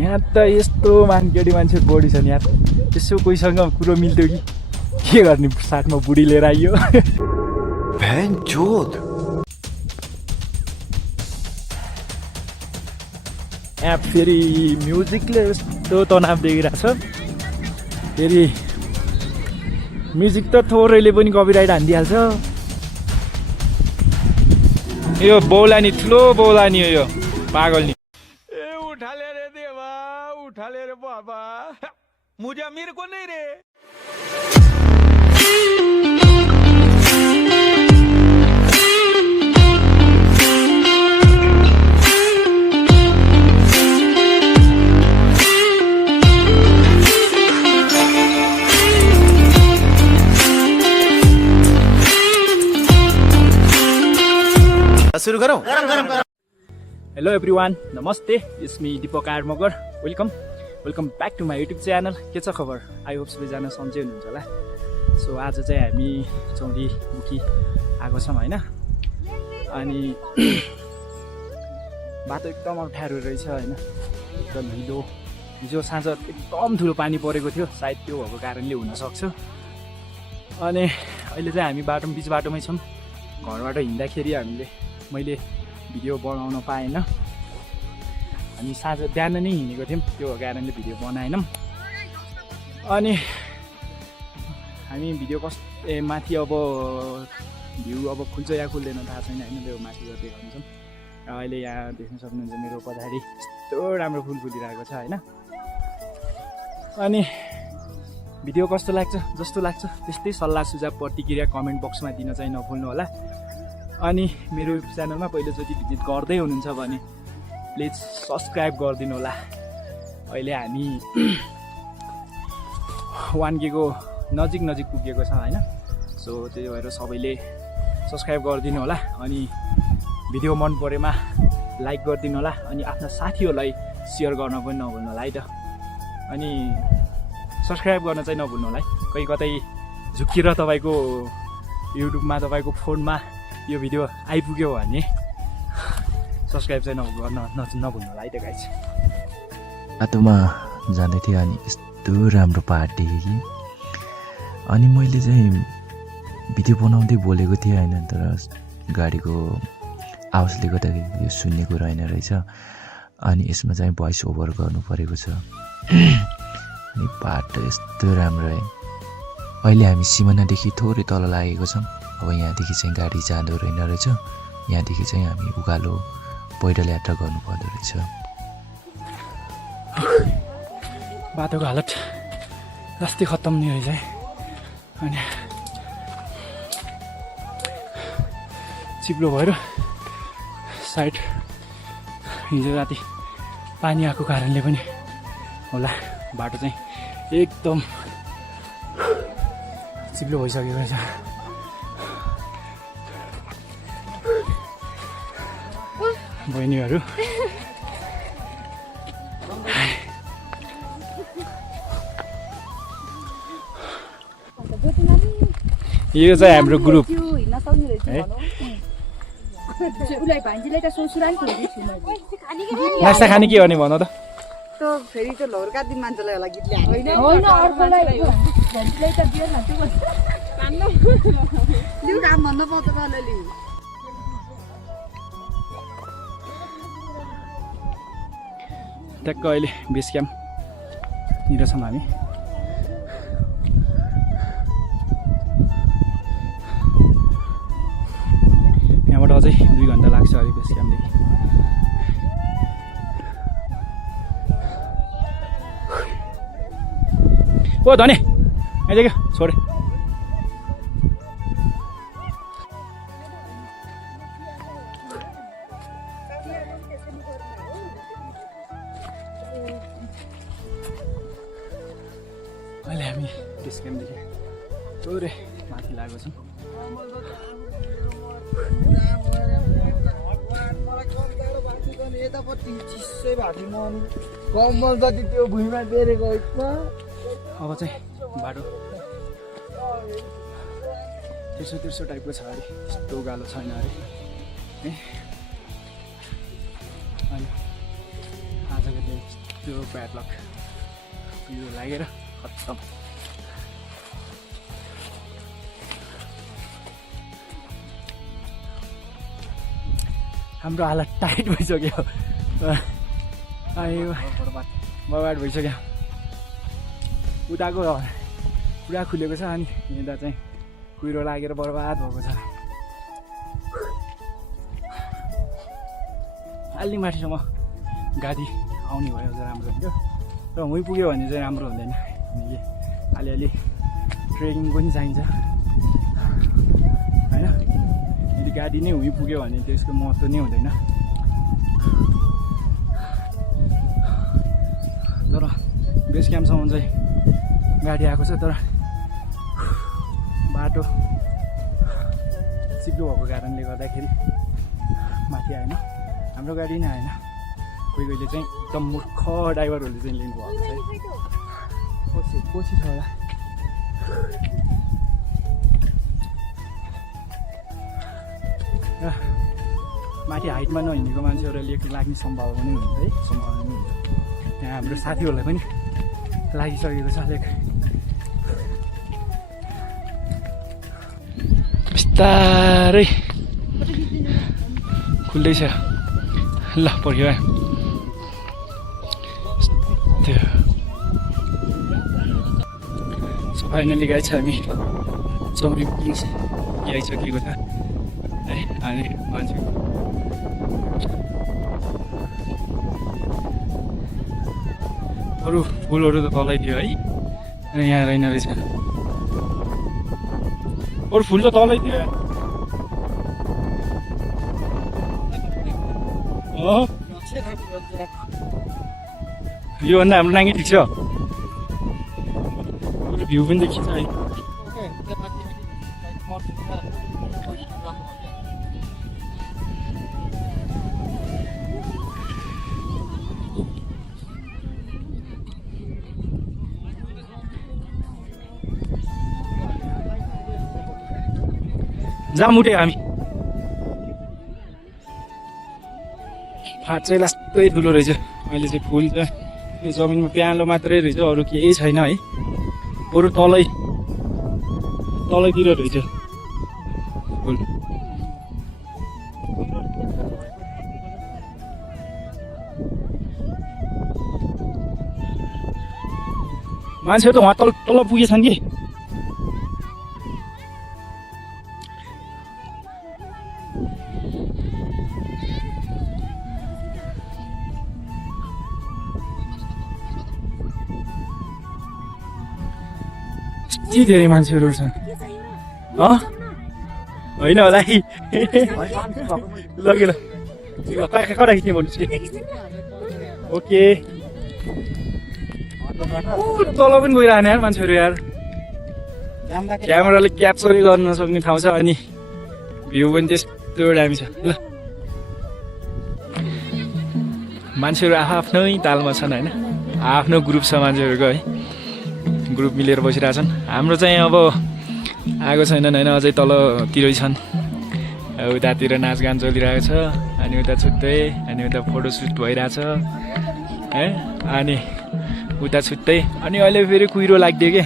यहाँ त यस्तो केटी मान्छे बढी छ नि यार। यसो कोहीसँग कुरो मिल्थ्यो कि के गर्ने, साथमा बुढी लिएर आइयो। यहाँ फेरि म्युजिकले यस्तो तनाव देखिरहेछ। फेरि म्युजिक त थोरैले पनि कपिराइट हानिदिइहाल्छ। यो बौलानी ठुलो बौलानी हो यो पागल नि। ए उठाले रे देवा, उठाले रे बाबा, मुझे मेरे को नहीं रे। सुरु गरौँ। हेलो एभ्रिवान, नमस्ते, it's me Deepak R Magar. Welcome back to my YouTube channel. के छ खबर? आई होप सबैजना सन्चै हुनुहुन्छ होला। सो आज चाहिँ हामी चौरी बुकी आएको छौँ होइन। अनि बाटो एकदम अप्ठ्यारो रहेछ होइन, एकदम हिलो। हिजो साँझ एकदम ठुलो पानी परेको थियो, सायद त्यो भएको कारणले हुनसक्छ। अनि अहिले चाहिँ हामी बिच बाटोमै छौँ। घरबाट हिँड्दाखेरि मैले भिडियो बनाउन पाएन। हामी बिहान नै हिँडेको थियौँ, त्यो कारणले भिडियो बनाएनौँ। अनि हामी भिडियो माथि अब भ्यू अब खुल्छ या खुल्दैन थाहा छैन होइन, त्यो माथि गएर देखाउँछौँ। र अहिले यहाँ देख्न सक्नुहुन्छ मेरो पछाडि यस्तो राम्रो फुल फुलिरहेको छ होइन। अनि भिडियो कस्तो लाग्छ, जस्तो लाग्छ त्यस्तै सल्लाह सुझाव प्रतिक्रिया कमेन्ट बक्समा दिन चाहिँ नभुल्नु होला। अनि मेरो च्यानलमा पहिलोचोटि भिजिट गर्दै हुनुहुन्छ भने प्लिज सब्सक्राइब गरिदिनु होला। अहिले हामी 1K को नजिक पुगेको छ होइन। सो त्यही भएर सबैले सब्सक्राइब गरिदिनु होला। अनि भिडियो मन परेमा लाइक गरिदिनु होला। अनि आफ्ना साथीहरूलाई सेयर गर्न पनि नभुल्नु होला है त। अनि सब्सक्राइब गर्न चाहिँ नभुल्नु होला है। कहीँ कतै झुक्किएर तपाईँको युट्युबमा तपाईँको फोनमा यो भिडियो आइपुग्यो भने सब्सक्राइब चाहिँ नभुल्नु होला है त गाइस। बाटोमा जाँदै थियो अनि यस्तो राम्रो पाहाड देखेँ कि, अनि मैले चाहिँ भिडियो बनाउँदै बोलेको थिएँ होइन, तर गाडीको आवाजले गर्दाखेरि यो सुन्नेको रहेन रहेछ। अनि यसमा चाहिँ भोइस ओभर गर्नु परेको छ। अनि बाटो यस्तो राम्रो है। अहिले हामी सिमानादेखि थोरै तल लागेको छौँ। अब यहाँदेखि चाहिँ गाडी जाँदो रहेन रहेछ। यहाँदेखि चाहिँ हामी उकालो पैदल यात्रा गर्नुपर्दो रहेछ। बाटोको हालत रास्तै खत्तम नि रहेछ है। अनि चिप्लो भएर साइड हिजो राति पानी आएको कारणले पनि होला, बाटो चाहिँ एकदम चिप्लो भइसकेको रहेछ। बहिनीहरू यो चाहिँ हाम्रो ग्रुप नास्ता खाने के गर्ने भन त। फेरि त्यो लौरका दिन मान्छेलाई होला गीत ल्याएर काम भन्न पाउँछ अलिअलि। ट्याक्क अहिले बेस क्याम्पनिर छौँ हामी। यहाँबाट अझै 2 घन्टा लाग्छ अरे बेस क्याम्पदेखि। ओ धने अहिले क्या छोडे। अहिले हामी बेस क्याम्पदेखि थोरै माथि लागेको छौँ। यतापट्टि चिसै भाटी मन कम्बल जति त्यो भुइँमा बेरेको अब चाहिँ बाटो तेर्सो टाइपको छ अरे, त्यस्तो गाह्रो छैन अरे है। अनि आजको दिन त्यो ब्याड लक कुहिरो लागेर खत्तम। हाम्रो हालत टाइट भइसक्यो, बर्बाद भइसक्यो। उताको पुरा खुलेको छ अनि यता चाहिँ कुहिरो लागेर बर्बाद भएको छ। अलि माथिसम्म गाडी आउने भयो अझ राम्रो हुन्थ्यो, तर वहीँ पुग्यो भने चाहिँ राम्रो हुँदैन, किनकि अलिअलि ट्रेकिङ पनि चाहिन्छ होइन। यदि गाडी नै वहीँ पुग्यो भने त्यसको महत्त्व नै हुँदैन। तर बेस क्याम्पसम्म चाहिँ गाडी आएको छ, तर बाटो चिप्लो भएको कारणले गर्दाखेरि माथि आएन। हाम्रो गाडी नै आएन, कोही कोहीले चाहिँ एकदम मूर्ख ड्राइभरहरूले चाहिँ लिनु भएको छ। पछि छ होला। माथि हाइटमा नहिँडेको मान्छेहरूलाई लेख लाग्ने सम्भावना पनि हुन्छ है, सम्भावना पनि हुन्छ। यहाँ हाम्रो साथीहरूलाई पनि लागिसकेको छ लेख। बिस्तारै खुल्दैछ। ल पर्ख्यो त्यो फाइनली गाइस हामी चौरी आइसकेको छ है। अनि मान्छेको अरू फुलहरू त तलै थियो है, अनि यहाँ रहेन रहेछ। अरू फुल त तलै थियो। योभन्दा हाम्रो नाङ्गी ठिक छ, भ्यू पनि देखिन्छ है। जाम उठ्यो हामी। फाट चाहिँ लास्टै ठुलो रहेछ। अहिले चाहिँ फुल चाहिँ यो जमिनमा प्यालो मात्रै रहेछ, अरू केही छैन है। बरु तलैतिर रहेछ फुल। मान्छेहरू त उहाँ तल पुगेछन् कि। के धेरै मान्छेहरू छन् होइन होला है। लगेर कता खिच्ने भन्नुहोस् कि। ओके तल पनि गइरहने यार मान्छेहरू यार। क्यामेराले क्याप्चरै गर्न सक्ने ठाउँ छ, अनि भ्यू पनि त्यस्तो दामी छ। ल मान्छेहरू आफ्नै तालमा छन् होइन, आफ्नो ग्रुप छ मान्छेहरूको है, ग्रुप मिलेर बसिरहेछन्। हाम्रो चाहिँ अब आएको छैनन् होइन, अझै तलतिरै छन्। उतातिर नाचगान चलिरहेको छ, अनि उता छुट्टै, अनि उता फोटोसुट भइरहेछ है, अनि उता छुट्टै। अनि अहिले फेरि कुहिरो लाग्दियो कि।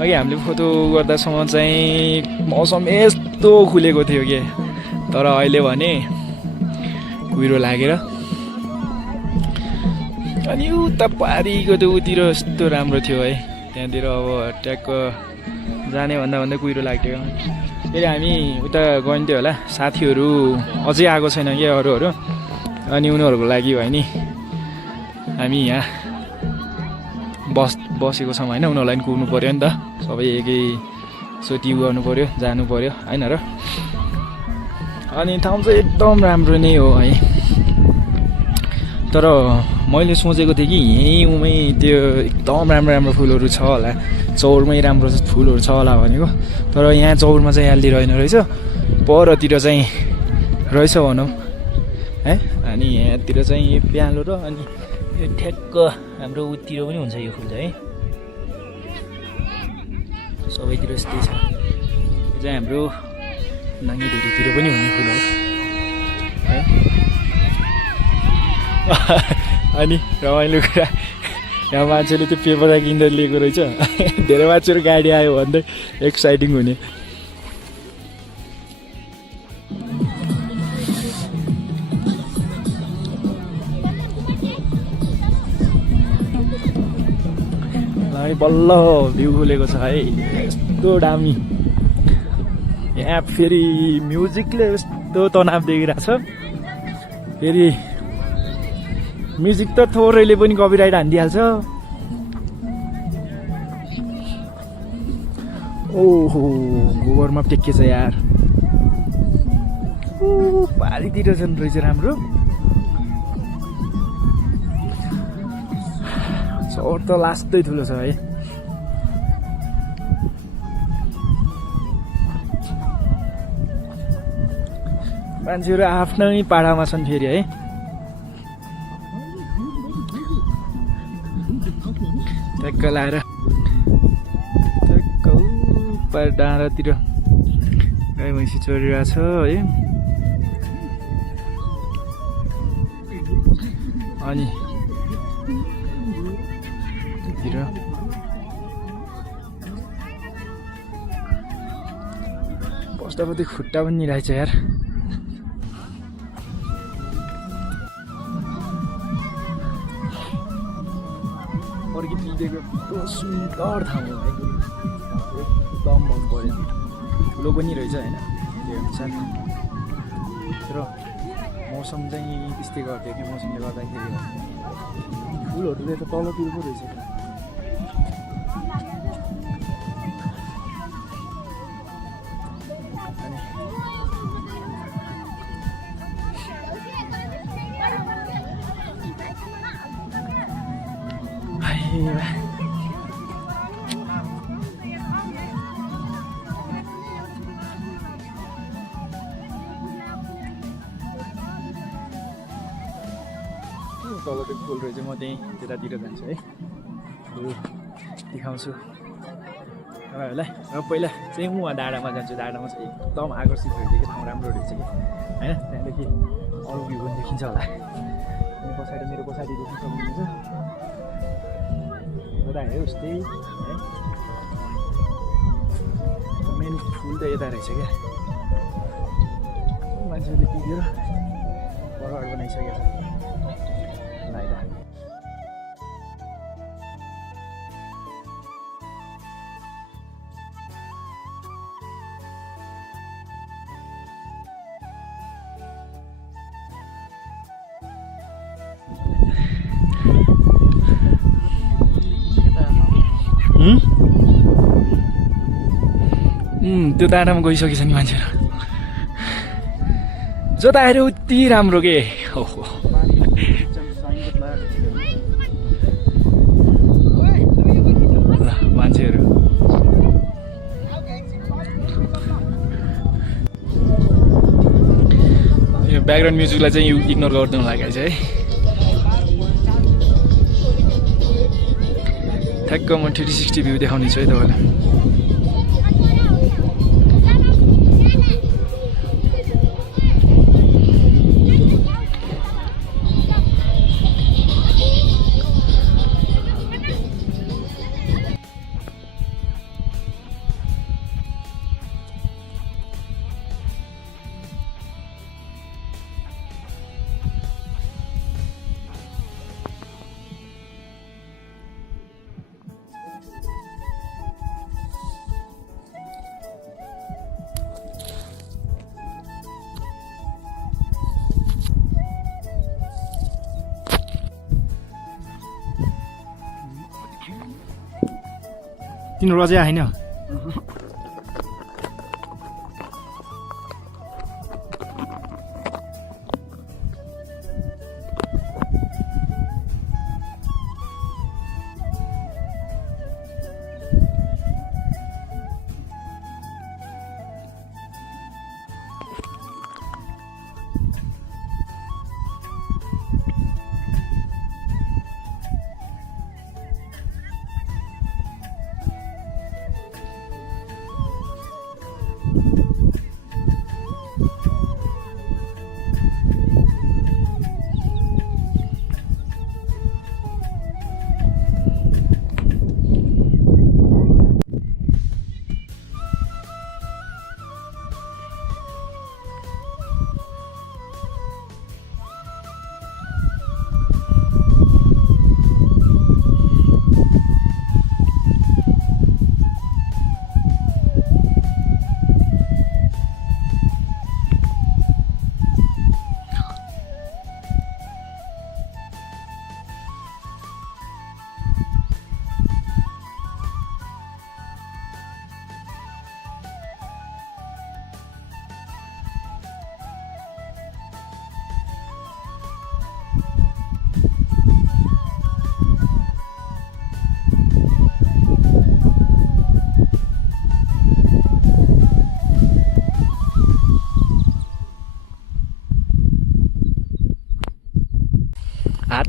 अघि हामीले फोटो गर्दासम्म चाहिँ मौसम यस्तो खुलेको थियो कि, तर अहिले भने कुहिरो लागेर। अनि उता पारीको त्यो उतिर यस्तो राम्रो थियो है, त्यहाँतिर अब ट्याक्क जाने भन्दा कुहिरो लाग्थ्यो। फेरि हामी उता गइन्थ्यो होला, साथीहरू अझै आएको छैन कि अरूहरू, अनि उनीहरूको लागि भयो नि हामी यहाँ बसेको छौँ होइन। उनीहरूलाई पनि कुर्नु पऱ्यो नि त, सबै एकैचोटि गर्नु पऱ्यो, जानु पऱ्यो होइन र। अनि ठाउँ चाहिँ एकदम राम्रो नै हो है, तर मैले सोचेको थिएँ कि यहीँ उमै त्यो एकदम राम्रो फुलहरू छ होला, चौरमै राम्रो फुलहरू छ होला भनेको। तर यहाँ चौरमा चाहिँ अलि रहेन रहेछ, परतिर चाहिँ रहेछ भनौँ है। अनि यहाँतिर चाहिँ प्यालो र अनि यो ठ्याक्क हाम्रो उतिर पनि हुन्छ यो फुल चाहिँ है, सबैतिर यस्तै छ। यो चाहिँ हाम्रो नाङ्गी ढुरीतिर पनि हुने फुल हो है। अनि रमाइलो कुरा यहाँ मान्छेले त्यो पेपर किनेर लिएको रहेछ धेरै मान्छेहरू गाडी आयो भन्दै एक्साइटिङ हुने बल्ल भ्यू खुलेको छ है यस्तो दामी यहाँ फेरि म्युजिकले यस्तो तनाव देखिरहेको छ फेरि म्युजिक त थोरैले पनि कपिराइट हानिदिइहाल्छ ओहो गोबरमा टेकेछ यार पारितिर छन् रहेछ राम्रो सहर त लास्टै ठुलो छ है मान्छेहरू आफ्नै पाडामा छन् फेरि है ट्याक्क लाएर ट्याक्क डाँडातिर गाई भैँसी चरिरहेछ है अनि बस्दा बस्दै खुट्टा पनि निराइछ यार यस्तो सुन्दर ठाउँ हो है एकदम मन पऱ्यो ठुलो पनि रहेछ होइन त्यो अनुसार तर मौसम चाहिँ त्यस्तै गर्थ्यो कि मौसमले गर्दाखेरि फुलहरूले त तलतिर पो रहेछ तल त्यो फुल रहेछ म त्यहीँ त्यतातिर जान्छु है फुल देखाउँछु तपाईँहरूलाई र पहिला चाहिँ म डाँडामा जान्छु डाँडामा चाहिँ एकदम आकर्षित रहेछ कि ठाउँ राम्रो रहेछ कि होइन त्यहाँदेखि अरू भ्यू पनि देखिन्छ होला अनि पछाडि मेरो पछाडि देख्न सक्नुहुन्छ यता हेऱ्यो उस्तै है मेन फुल त यता रहेछ क्या मान्छेहरूले टिपेर बर्बाद बनाइसकेको छ त्यो डाँडामा गइसकेछ नि मान्छेहरू जोताएर उति राम्रो के ओहो ल मान्छेहरू यो ब्याकग्राउन्ड म्युजिकलाई चाहिँ इग्नोर गरिदिनु लागेको छ है ठ्याक्क म 360 भ्यू देखाउने छु है तपाईँलाई तिनीहरू अझै आएन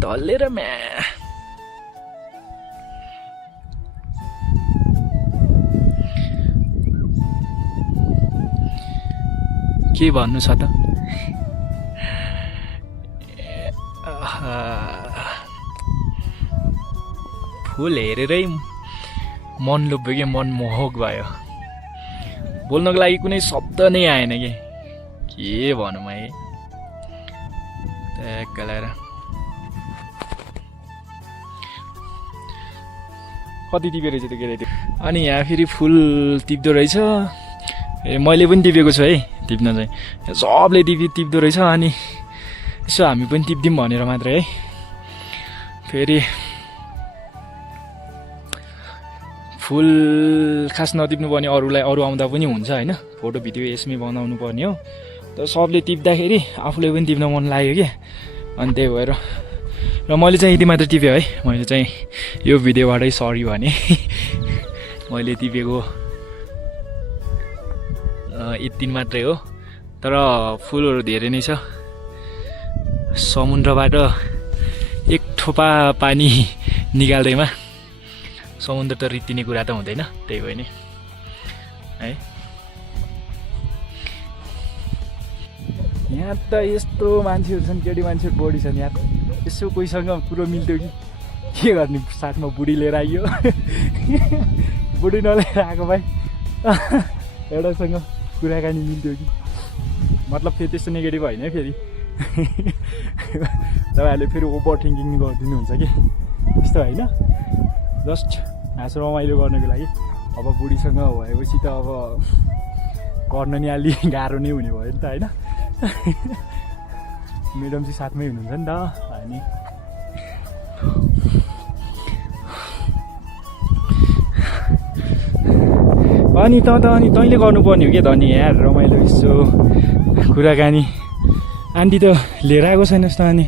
ढल्लेर म्या के भन्नु छ त फुल हेरेरै मन लोभ्यो कि मन मोहक भयो बोल्नको लागि कुनै शब्द नै आएन के भनौँ है गलाएर कति टिप्यो रहेछ त्यो केटा त्यो अनि यहाँ फेरि फुल टिप्दो रहेछ ए मैले पनि टिपेको छु है टिप्न चाहिँ सबले टिप्दो रहेछ अनि यसो हामी पनि टिप्दिउँ भनेर मात्रै है फेरि फुल खास नटिप्नु पर्ने अरूलाई अरू आउँदा पनि हुन्छ होइन फोटो भिडियो यसमै बनाउनु पर्ने हो तर सबले टिप्दाखेरि आफूले पनि टिप्न मन लाग्यो क्या अनि त्यही भएर र मैले चाहिँ यति मात्र टिपेँ है मैले चाहिँ यो भिडियोबाटै सरी भने मैले टिपेको यति मात्रै हो तर फुलहरू धेरै नै छ समुद्रबाट एक थोपा पानी निकाल्दैमा समुद्र त रित्तिने कुरा त हुँदैन त्यही भएर नि है यहाँ त यस्तो मान्छेहरू छन् केटी मान्छेहरू बढी छन् यहाँ यसो कोहीसँग कुरो मिल्थ्यो कि के गर्ने साथमा बुढी लिएर आइयो बुढी नलिएर आएको भाइ एउटासँग कुराकानी मिल्थ्यो कि मतलब फेरि त्यस्तो नेगेटिभ होइन है फेरि तपाईँहरूले फेरि ओभर थिङ्किङ गरिदिनुहुन्छ कि त्यस्तो होइन जस्ट हाँसो रमाइलो गर्नको लागि अब बुढीसँग भएपछि त अब गर्न नि अलि गाह्रो नै हुने भयो नि त होइन म्याडम चाहिँ साथमै हुनुहुन्छ नि त अनि अनि तैँले गर्नुपर्ने हो क्या धनी यार रमाइलो यसो कुराकानी आन्टी त लिएर आएको छैनस् त अनि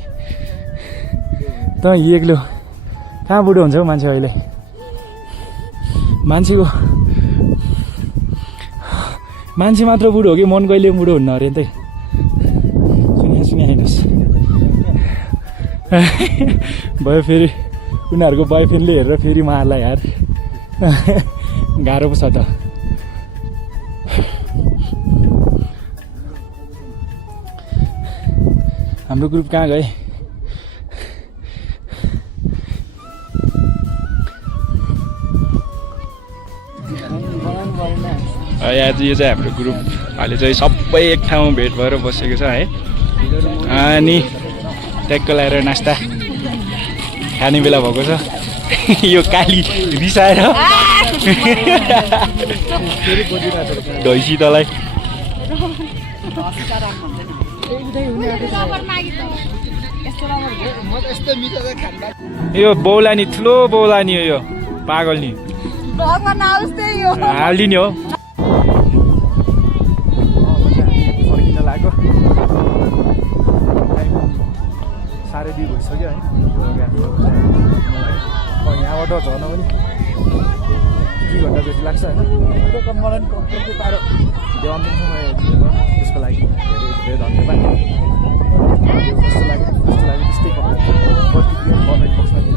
त एक्लो कहाँ बुढो हुन्छ हौ मान्छे अहिले मान्छे मात्र बुढो हो कि मन कहिले बुढो हुन्न अरे नि त सुने हेर्नुहोस् भयो फेरि उनीहरूको बोयफ्रेन्डले हेरेर फेरि मार्ला यार गाह्रो पो छ त हाम्रो ग्रुप कहाँ गए आज यो चाहिँ हाम्रो ग्रुप अहिले चाहिँ सबै एक ठाउँमा भेट भएर बसेको छ है अनि ट्याक्क लगाएर नास्ता खाने बेला भएको छ यो काली रिसाएर ढैसी यो बौलानी ठुलो बौलानी हो यो पागल नि हालिदिने हो फर्किन लाग्यो 2:30 भइसक्यो है यहाँबाट झर्न पनि 2 घन्टा जति लाग्छ होइन मलाई पनि टाढो त्यसको लागि धेरै धन्यवाद कस्तो लाग्यो त्यस्तै कमेन्ट बक्समा दिन